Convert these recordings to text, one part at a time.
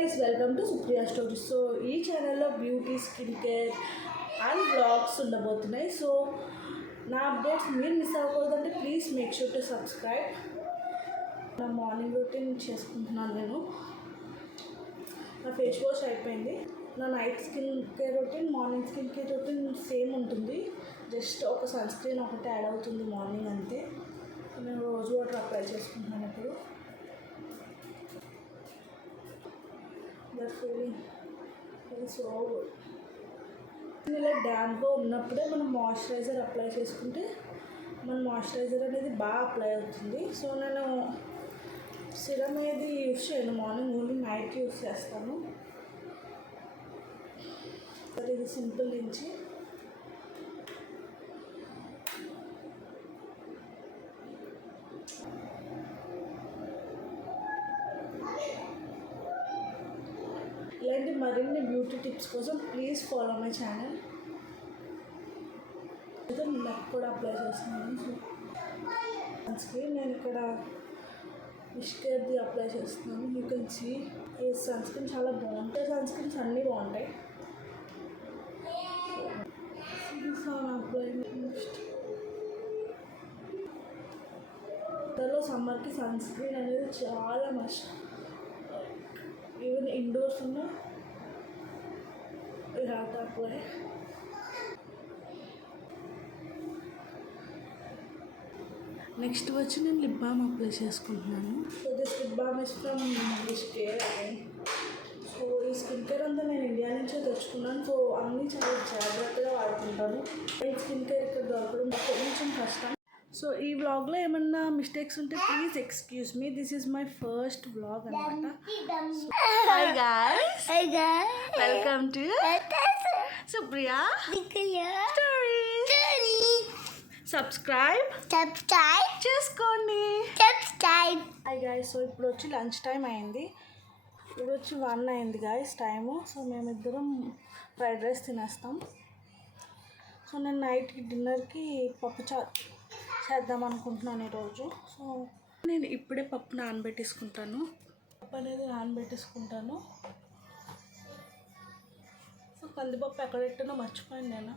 guys, welcome to Supriya Stories. So ఈ ఛానల్లో beauty skin care అండ్ బ్లాగ్స్ ఉండబోతున్నాయి. సో నా అప్డేట్స్ మీరు మిస్ అవ్వకూడదంటే please make sure to subscribe. నా మార్నింగ్ రొటీన్ చేసుకుంటున్నాను. నేను నా ఫేస్ వాష్ అయిపోయింది. నా night skin care routine, morning skin care routine same ఉంటుంది. జస్ట్ ఒక సన్ స్క్రీన్ ఒకటి యాడ్ అవుతుంది మార్నింగ్ అంతే. నేను రోజు వాటర్ అప్లై చేసుకుంటున్నాను ఇప్పుడు. సో ఇలా డ్యామ్గా ఉన్నప్పుడే మనం మాయిశ్చరైజర్ అప్లై చేసుకుంటే మన మాయిశ్చరైజర్ అనేది బాగా అప్లై అవుతుంది. సో నేను సిరమ్ ఏది యూస్ చేయను, మార్నింగ్ ఓన్లీ నైట్ యూస్ చేస్తాను. ఇది సింపుల్ నుంచి ఇలాంటి మరిన్ని బ్యూటీ టిప్స్ కోసం ప్లీజ్ ఫాలో మై ఛానల్. అయితే నెక్ కూడా అప్లై చేస్తున్నాను. సన్ స్క్రీన్ నేను ఇక్కడ విష్కేర్ది అప్లై చేస్తున్నాను. యూ కెన్ సీ ఈ సన్ స్క్రీన్ చాలా బాగుంటాయి. సన్ స్క్రీన్స్ అన్నీ బాగుంటాయి. అప్లై నెక్స్ట్ సమ్మర్కి సన్ స్క్రీన్ అనేది చాలా మస్ట్. ఈవెన్ ఇండోర్స్ ఉన్న హ్యాట్ అప్లై. నెక్స్ట్ వచ్చి నేను లిప్ బామ్ అప్లై చేసుకుంటున్నాను. So this lip balm is from Wishcare again. So ఈ స్కిన్ కేర్ అంతా నేను ఇండియా నుంచే తెచ్చుకున్నాను. సో అన్నీ చాలా జాగ్రత్తగా వాడుకుంటాను. ఈ స్కిన్ కేర్ ఇక్కడ దొరకడం కొంచెం కష్టం. సో ఈ వ్లాగ్లో ఏమన్నా మిస్టేక్స్ ఉంటే please excuse me. This is my first vlog అనమాట. Hi guys, welcome to Supriya stories. Subscribe చేసుకోండి. హాయ్ గాయ్స్, సో ఇప్పుడు వచ్చి లంచ్ టైం అయింది. ఇప్పుడు వచ్చి 1 అయింది గాయ్స్ టైము. సో మేమిద్దరం ఫ్రైడ్ రైస్ తినేస్తాం. సో నేను నైట్కి డిన్నర్కి పప్పుచారు చేద్దాం అనుకుంటున్నాను ఈరోజు. సో నేను ఇప్పుడే పప్పు నానబెట్టేసుకుంటాను. పప్పు అనేది నానబెట్టేసుకుంటాను. సో కందిపప్పు ఎక్కడ పెట్టానో మర్చిపోయాను నేను.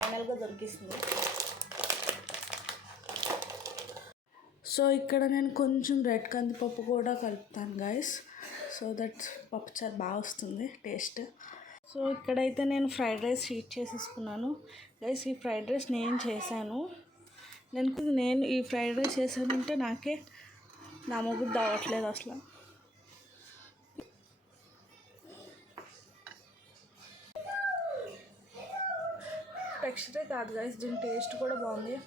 ఫైనల్గా దొరికిస్తుంది. సో ఇక్కడ నేను కొంచెం రెడ్ కందిపప్పు కూడా కలుపుతాను గైస్, సో దట్ పప్పుచారు బాగా వస్తుంది టేస్ట్. సో ఇక్కడైతే నేను ఫ్రైడ్ రైస్ హీట్ చేసేసుకున్నాను గైస్. ఈ ఫ్రైడ్ రైస్ నేను చేశాను. నేను ఈ ఫ్రైడ్ రైస్ చేశానంటే నాకే నమ్మబుద్ధి అవ్వట్లేదు అసలు. టెక్స్చరే కాదు గైస్, దీని టేస్ట్ కూడా బాగుంది.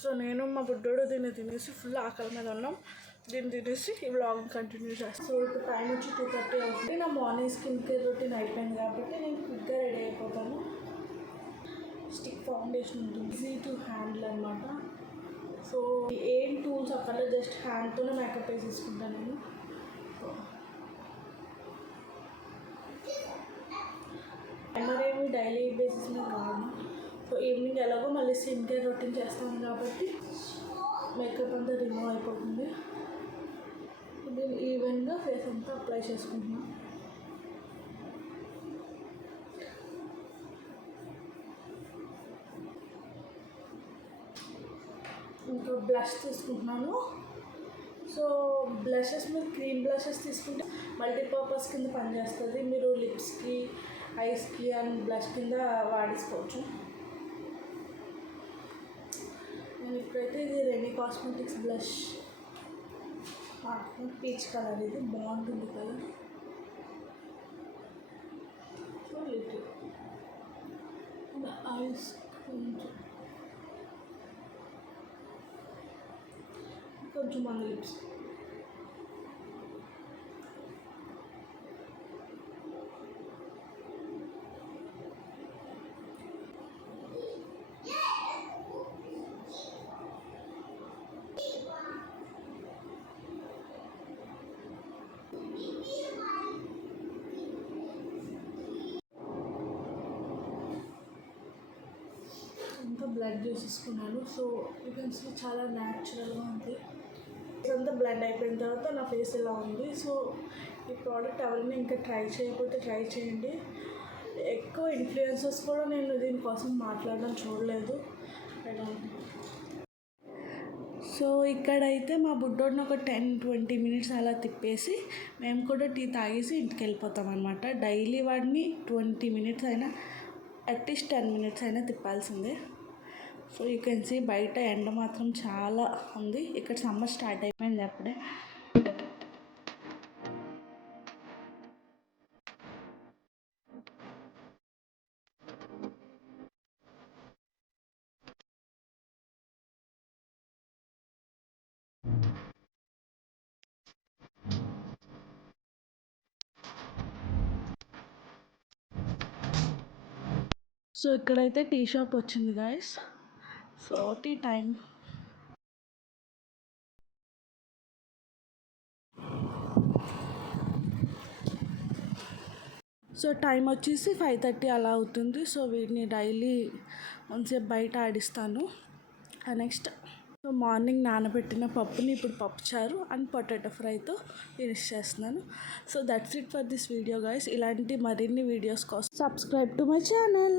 సో నేను మా బుడ్డోడు దీన్ని తినేసి ఫుల్ ఆకలి మీద ఉన్నాం. దీన్ని తినేసి ఈ వ్లాగ్ కంటిన్యూ చేస్తాను. సో ఇప్పుడు టైం వచ్చి 2:30 అవుతుంది. నా మార్నింగ్ స్కిన్ కేర్ రొటీన్ అయిపోయింది కాబట్టి నేను క్విక్గా రెడీ అయిపోతాను. స్టిక్ ఫౌండేషన్ ఉంటుంది, ఈజీ టు హ్యాండిల్ అనమాట. సో ఏం టూల్స్ అక్కడ జస్ట్ హ్యాండ్తోనే మేకప్ వేసేసుకుంటాను నేను. ఏమి డైలీ బేసిస్ మీద కాదు. సో ఈవినింగ్ ఎలాగో మళ్ళీ స్కిన్ కేర్ రొటీన్ చేస్తాను కాబట్టి మేకప్ అంతా రిమూవ్ అయిపోతుంది. దీన్ని ఈవెన్గా ఫేస్ అంతా అప్లై చేసుకుంటున్నాను. ఇంకా బ్లష్ తీసుకుంటున్నాను. సో బ్లషెస్ మీరు క్రీమ్ బ్లషెస్ తీసుకుంటే మల్టీపర్పస్ కింద పనిచేస్తుంది. మీరు లిప్స్కి, ఐస్కి అండ్ బ్లష్ కింద వాడేసుకోవచ్చు. నేను ఇప్పుడైతే ఇది Renee cosmetics blush peach colour, ఇది బాగుంటుంది కలర్. సో లిటిల్ ఐస్ కొంచెం మన లిప్స్. బ్లడ్ చూసేసుకున్నాను. సో యూ కెన్ సీ చాలా న్యాచురల్గా ఉంది. ఇదంతా బ్లడ్ అయిపోయిన తర్వాత నా ఫేస్ ఇలా ఉంది. సో ఈ ప్రోడక్ట్ ఎవరైనా ఇంకా ట్రై చేయకపోతే ట్రై చేయండి. ఎక్కువ ఇన్ఫ్లుయెన్సర్స్ కూడా నేను దీనికోసం మాట్లాడడం చూడలేదు. సో ఇక్కడైతే మా బుడ్డోడిని ఒక 10-20 మినిట్స్ అలా తిప్పేసి మేము కూడా టీ తాగేసి ఇంటికి వెళ్ళిపోతాం అనమాట. డైలీ వాడిని 20 మినిట్స్ అయినా అట్లీస్ట్ 10 మినిట్స్ అయినా తిప్పాల్సిందే. సో యూ కెన్ సీ బయట ఎండ మాత్రం చాలా ఉంది. ఇక్కడ సమ్మర్ స్టార్ట్ అయిపోయింది అప్పుడే. సో ఇక్కడైతే టీ షాప్ వచ్చింది guys. So tea time. So time వచ్చేసి 5:30 అలా అవుతుంది. సో వీటిని డైలీ కొంచెంసేపు బయట ఆడిస్తాను. నెక్స్ట్ సో మార్నింగ్ నానబెట్టిన పప్పుని ఇప్పుడు పప్పుచారు అండ్ పొటాటో ఫ్రైతో ఫినిష్ చేస్తున్నాను. So that's it for this video guys. ఇలాంటి మరిన్ని వీడియోస్ కోసం సబ్స్క్రైబ్ టు మై ఛానల్.